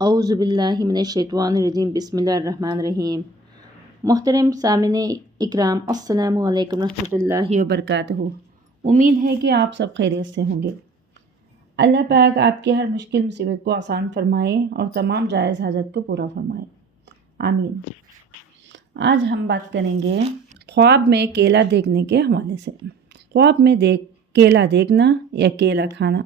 اعوذ باللہ من الشیطان الرجیم، بسم اللہ الرحمن الرحیم۔ محترم سامعین اکرام، السلام علیکم ورحمۃ اللہ وبرکاتہ۔ امید ہے کہ آپ سب خیریت سے ہوں گے۔ اللہ پاک آپ کی ہر مشکل مصیبت کو آسان فرمائے اور تمام جائز حاجت کو پورا فرمائے، آمین۔ آج ہم بات کریں گے خواب میں کیلا دیکھنے کے حوالے سے۔ خواب میں کیلا دیکھنا یا کیلا کھانا،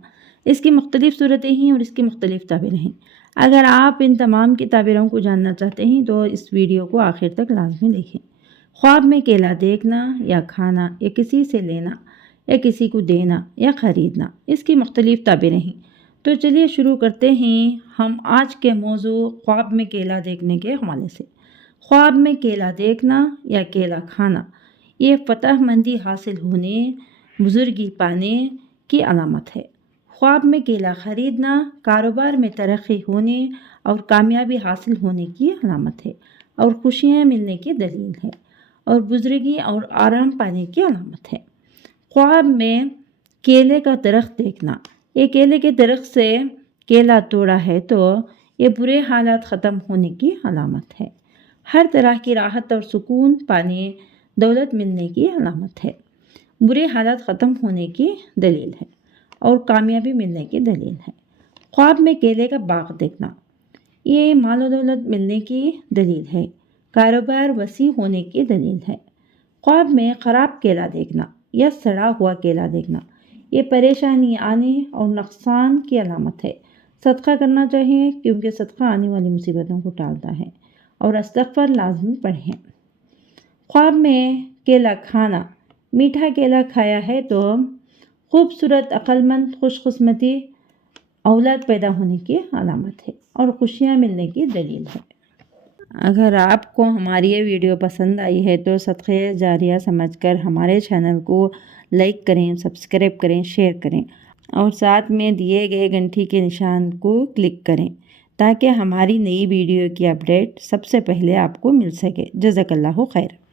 اس کی مختلف صورتیں ہیں اور اس کی مختلف تعبیریں ہیں۔ اگر آپ ان تمام کی تعبیروں کو جاننا چاہتے ہیں تو اس ویڈیو کو آخر تک لازمی دیکھیں۔ خواب میں کیلا دیکھنا یا کھانا یا کسی سے لینا یا کسی کو دینا یا خریدنا، اس کی مختلف تعبیریں ہیں۔ تو چلیے شروع کرتے ہیں ہم آج کے موضوع خواب میں کیلا دیکھنے کے حوالے سے۔ خواب میں کیلا دیکھنا یا کیلا کھانا، یہ فتح مندی حاصل ہونے، بزرگی پانے کی علامت ہے۔ خواب میں کیلا خریدنا کاروبار میں ترقی ہونے اور کامیابی حاصل ہونے کی علامت ہے اور خوشیاں ملنے کی دلیل ہے اور بزرگی اور آرام پانے کی علامت ہے۔ خواب میں کیلے کا درخت دیکھنا، یہ کیلے کے درخت سے کیلا توڑا ہے تو یہ برے حالات ختم ہونے کی علامت ہے۔ ہر طرح کی راحت اور سکون پانے، دولت ملنے کی علامت ہے، برے حالات ختم ہونے کی دلیل ہے اور کامیابی ملنے کی دلیل ہے۔ خواب میں کیلے کا باغ دیکھنا، یہ مال و دولت ملنے کی دلیل ہے، کاروبار وسیع ہونے کی دلیل ہے۔ خواب میں خراب کیلا دیکھنا یا سڑا ہوا کیلا دیکھنا، یہ پریشانی آنے اور نقصان کی علامت ہے۔ صدقہ کرنا چاہیے کیونکہ صدقہ آنے والی مصیبتوں کو ٹالتا ہے اور استغفار لازمی پڑھیں۔ خواب میں کیلا کھانا، میٹھا کیلا کھایا ہے تو خوبصورت، عقل مند، خوش قسمتی اولاد پیدا ہونے کی علامت ہے اور خوشیاں ملنے کی دلیل ہے۔ اگر آپ کو ہماری یہ ویڈیو پسند آئی ہے تو صدقہ جاریہ سمجھ کر ہمارے چینل کو لائک کریں، سبسکرائب کریں، شیئر کریں اور ساتھ میں دیے گئے گھنٹی کے نشان کو کلک کریں تاکہ ہماری نئی ویڈیو کی اپڈیٹ سب سے پہلے آپ کو مل سکے۔ جزاک اللہ خیر۔